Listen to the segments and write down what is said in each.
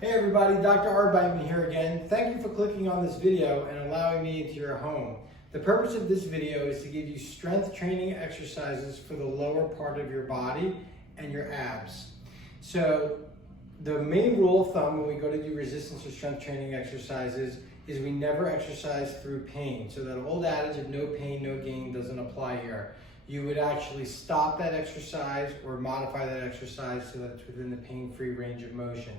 Hey everybody, Dr. Arbeitman here again. Thank you for clicking on this video and allowing me into your home. The purpose of this video is to give you strength training exercises for the lower part of your body and your abs. So the main rule of thumb when we go to do resistance or strength training exercises is we never exercise through pain. So that old adage of no pain, no gain doesn't apply here. You would actually stop that exercise or modify that exercise so that it's within the pain-free range of motion.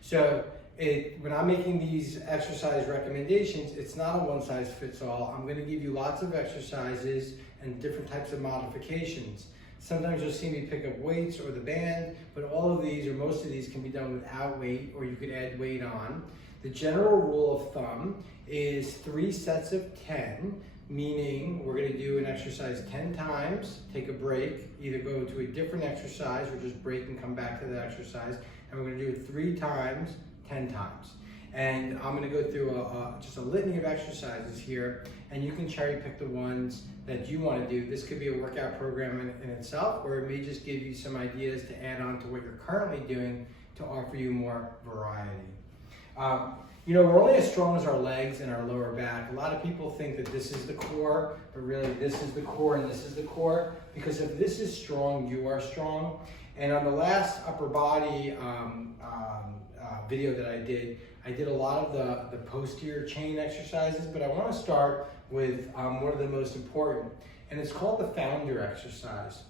So when I'm making these exercise recommendations, it's not a one-size-fits-all. I'm going to give you lots of exercises and different types of modifications. Sometimes you'll see me pick up weights or the band, but all of these or most of these can be done without weight, or you could add weight on. The general rule of thumb is 3 sets of 10, meaning we're going to do an exercise 10 times, take a break, either go to a different exercise or just break and come back to the exercise. And we're going to do it 3 times, 10 times. And I'm going to go through just a litany of exercises here, and you can cherry pick the ones that you want to do. This could be a workout program in itself, or it may just give you some ideas to add on to what you're currently doing to offer you more variety. We're only as strong as our legs and our lower back. A lot of people think that this is the core, but really this is the core and this is the core, because if this is strong, you are strong. And on the last upper body video that I did a lot of the posterior chain exercises, but I want to start with one of the most important, and it's called the founder exercise.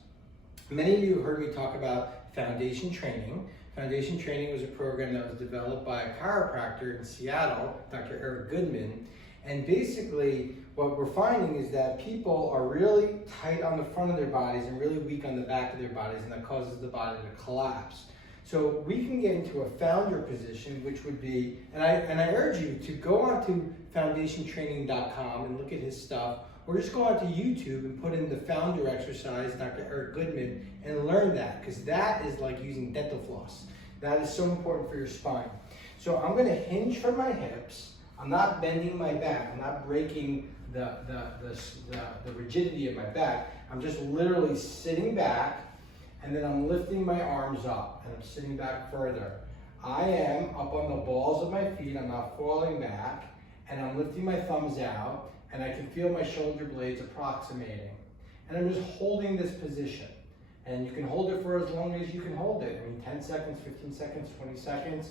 Many of you have heard me talk about foundation training. Foundation training was a program that was developed by a chiropractor in Seattle, Dr. Eric Goodman. And basically, what we're finding is that people are really tight on the front of their bodies and really weak on the back of their bodies, and that causes the body to collapse. So we can get into a founder position, which would be, and I urge you to go onto foundationtraining.com and look at his stuff, or just go onto YouTube and put in the founder exercise, Dr. Eric Goodman, and learn that, because that is like using dental floss. That is so important for your spine. So I'm going to hinge from my hips. I'm not bending my back. I'm not breaking the rigidity of my back. I'm just literally sitting back, and then I'm lifting my arms up, and I'm sitting back further. I am up on the balls of my feet. I'm not falling back, and I'm lifting my thumbs out, and I can feel my shoulder blades approximating. And I'm just holding this position. And you can hold it for as long as you can hold it. 10 seconds, 15 seconds, 20 seconds.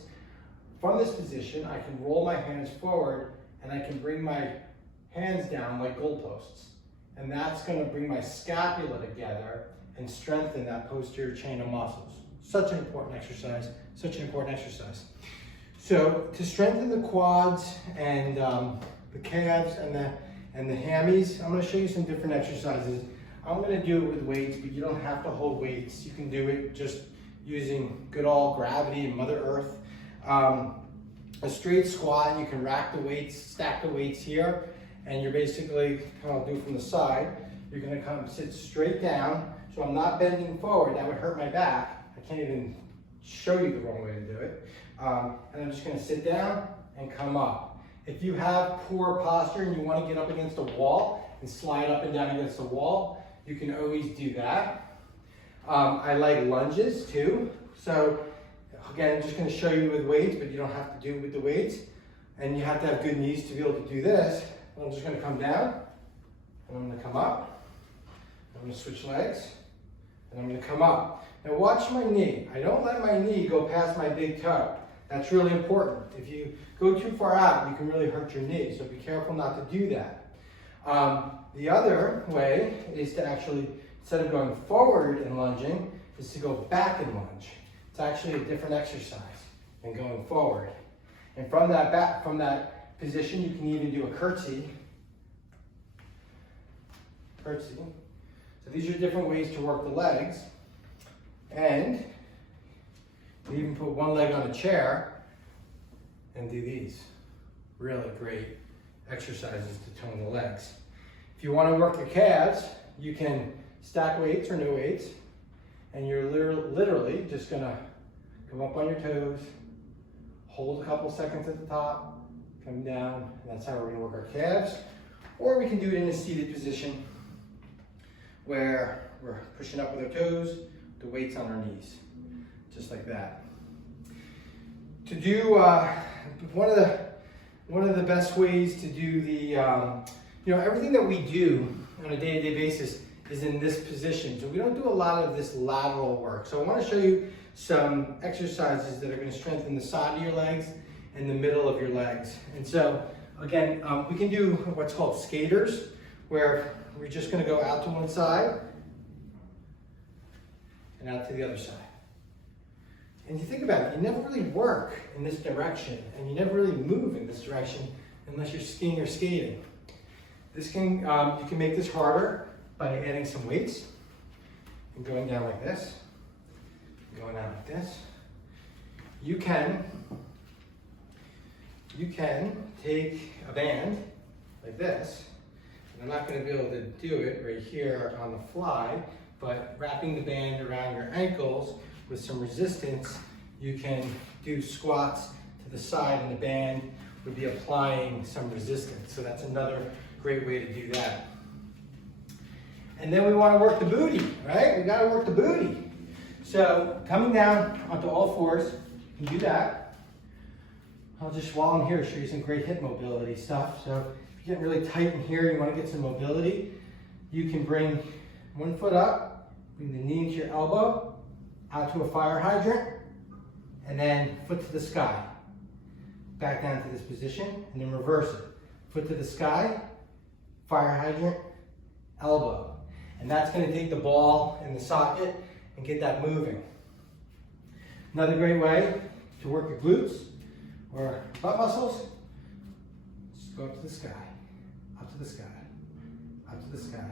From this position, I can roll my hands forward, and I can bring my hands down like goalposts. And that's going to bring my scapula together and strengthen that posterior chain of muscles. Such an important exercise, such an important exercise. So to strengthen the quads and the calves and the hammies, I'm going to show you some different exercises. I'm going to do it with weights, but you don't have to hold weights. You can do it just using good old gravity and Mother Earth. A straight squat, you can rack the weights, stack the weights here, and you're basically, I'll do it from the side, you're going to come sit straight down, so I'm not bending forward. That would hurt my back. I can't even show you the wrong way to do it. And I'm just going to sit down and come up. If you have poor posture and you want to get up against a wall and slide up and down against the wall, you can always do that. I like lunges too. So again, I'm just going to show you with weights, but you don't have to do it with the weights. And you have to have good knees to be able to do this. I'm just going to come down, and I'm going to come up. I'm going to switch legs, and I'm going to come up. Now watch my knee. I don't let my knee go past my big toe. That's really important. If you go too far out, you can really hurt your knee, so be careful not to do that. The other way is to actually, instead of going forward and lunging, is to go back and lunge. It's actually a different exercise than going forward. And from that position, you can even do a curtsy. Curtsy. So these are different ways to work the legs. And you even put one leg on a chair and do these. Really great exercises to tone the legs. If you want to work the calves, you can stack weights or no weights, and you're literally just going to come up on your toes, hold a couple seconds at the top, come down, and that's how we're going to work our calves. Or we can do it in a seated position where we're pushing up with our toes, the weights on our knees, just like that. To do one of the best ways to do the everything that we do on a day-to-day basis is in this position. So we don't do a lot of this lateral work. So I want to show you some exercises that are going to strengthen the side of your legs and the middle of your legs. And so again, we can do what's called skaters, where we're just going to go out to one side and out to the other side. And you think about it, you never really work in this direction, and you never really move in this direction unless you're skiing or skating. This can, you can make this harder by adding some weights and going down like this, going out like this. You can take a band like this, and I'm not going to be able to do it right here on the fly, but wrapping the band around your ankles with some resistance, you can do squats to the side, and the band would be applying some resistance. So that's another great way to do that. And then we want to work the booty, right? We got to work the booty. So coming down onto all fours, you can do that. I'll just, while I'm here, show you some great hip mobility stuff. So if you're getting really tight in here, you want to get some mobility, you can bring one foot up, bring the knee into your elbow, out to a fire hydrant, and then foot to the sky. Back down to this position, and then reverse it. Foot to the sky, fire hydrant, elbow. And that's going to take the ball in the socket and get that moving. Another great way to work your glutes or butt muscles, just go up to the sky, up to the sky, up to the sky.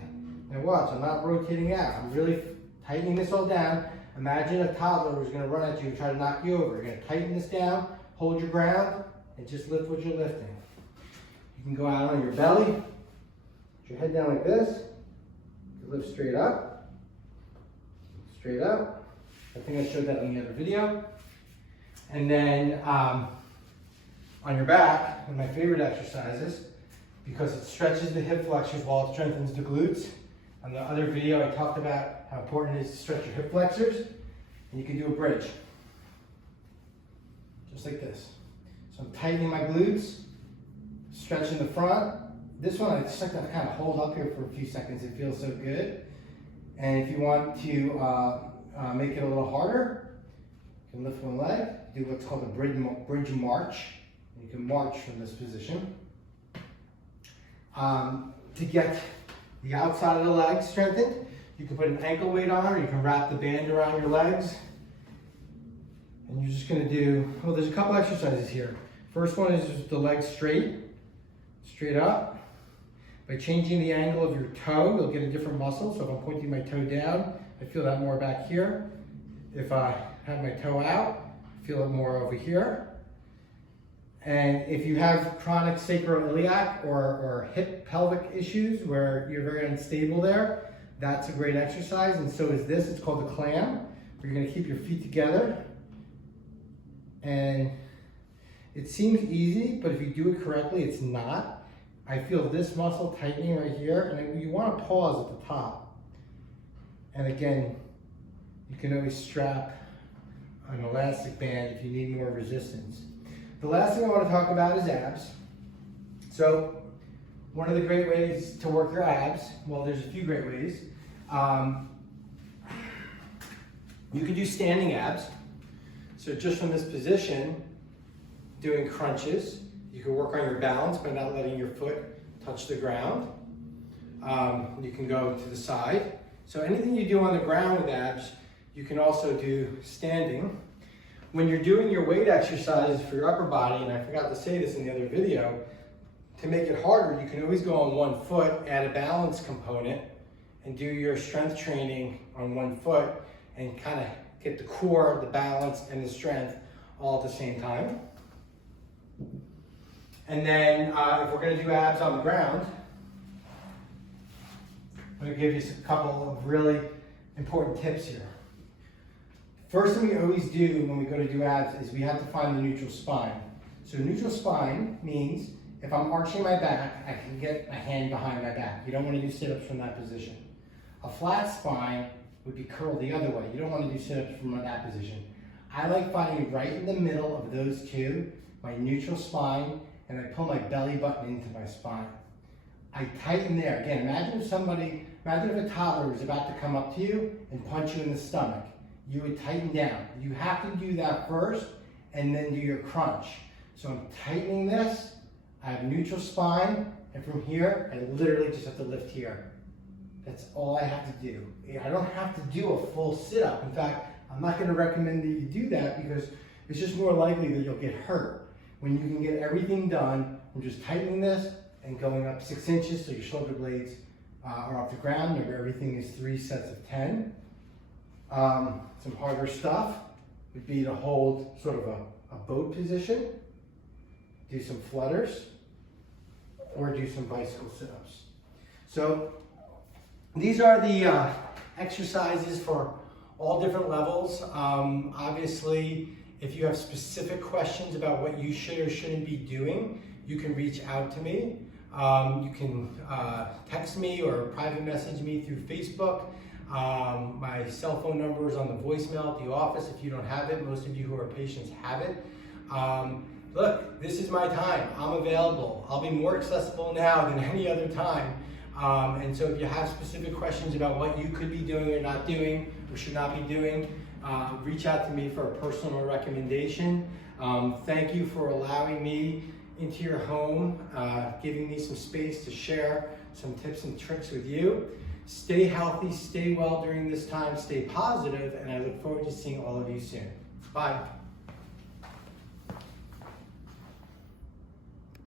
Now watch, I'm not rotating out. I'm really tightening this all down. Imagine a toddler who's going to run at you and try to knock you over. You're going to tighten this down, hold your ground, and just lift what you're lifting. You can go out on your belly, put your head down like this, lift straight up, straight up. I think I showed that on the other video. And then on your back, one of my favorite exercises, because it stretches the hip flexors while it strengthens the glutes. On the other video, I talked about how important it is to stretch your hip flexors, and you can do a bridge, just like this. So I'm tightening my glutes, stretching the front. This one, I just like to kind of hold up here for a few seconds. It feels so good. And if you want to make it a little harder, you can lift one leg, do what's called a bridge march. You can march from this position. To get the outside of the leg strengthened, you can put an ankle weight on, or you can wrap the band around your legs. And you're just going to do, well, there's a couple exercises here. First one is just the legs straight up. By changing the angle of your toe, you'll get a different muscle. So if I'm pointing my toe down, I feel that more back here. If I have my toe out, I feel it more over here. And if you have chronic sacroiliac or hip pelvic issues where you're very unstable there, that's a great exercise. And so is this. It's called the Clam, where you're going to keep your feet together. And it seems easy, but if you do it correctly, it's not. I feel this muscle tightening right here, and you want to pause at the top. And again, you can always strap an elastic band if you need more resistance. The last thing I want to talk about is abs. So one of the great ways to work your abs, well, there's a few great ways. You can do standing abs. So just from this position, doing crunches, you can work on your balance by not letting your foot touch the ground. You can go to the side. So anything you do on the ground with abs, you can also do standing. When you're doing your weight exercises for your upper body, and I forgot to say this in the other video, to make it harder, you can always go on one foot, add a balance component, and do your strength training on one foot, and kind of get the core, the balance, and the strength all at the same time. And then if we're going to do abs on the ground, I'm going to give you a couple of really important tips here. First thing we always do when we go to do abs is we have to find the neutral spine. So neutral spine means if I'm arching my back, I can get a hand behind my back. You don't want to do sit-ups from that position. A flat spine would be curled the other way. You don't want to do sit-ups from that position. I like finding right in the middle of those two, my neutral spine, and I pull my belly button into my spine. I tighten there. Again, imagine if a toddler was about to come up to you and punch you in the stomach. You would tighten down. You have to do that first and then do your crunch. So I'm tightening this, I have neutral spine, and from here, I literally just have to lift here. That's all I have to do. I don't have to do a full sit-up. In fact, I'm not going to recommend that you do that because it's just more likely that you'll get hurt. When you can get everything done, I'm just tightening this and going up 6 inches so your shoulder blades are off the ground. Remember, everything is 3 sets of 10. Some harder stuff would be to hold sort of a boat position, do some flutters, or do some bicycle sit-ups. So these are the exercises for all different levels. Obviously, if you have specific questions about what you should or shouldn't be doing, you can reach out to me. You can text me or private message me through Facebook. My cell phone number is on the voicemail at the office if you don't have it. Most of you who are patients have it. Look, this is my time. I'm available. I'll be more accessible now than any other time. And so if you have specific questions about what you could be doing or not doing or should not be doing, reach out to me for a personal recommendation. Thank you for allowing me into your home, giving me some space to share some tips and tricks with you. Stay healthy, stay well during this time, stay positive, and I look forward to seeing all of you soon. Bye.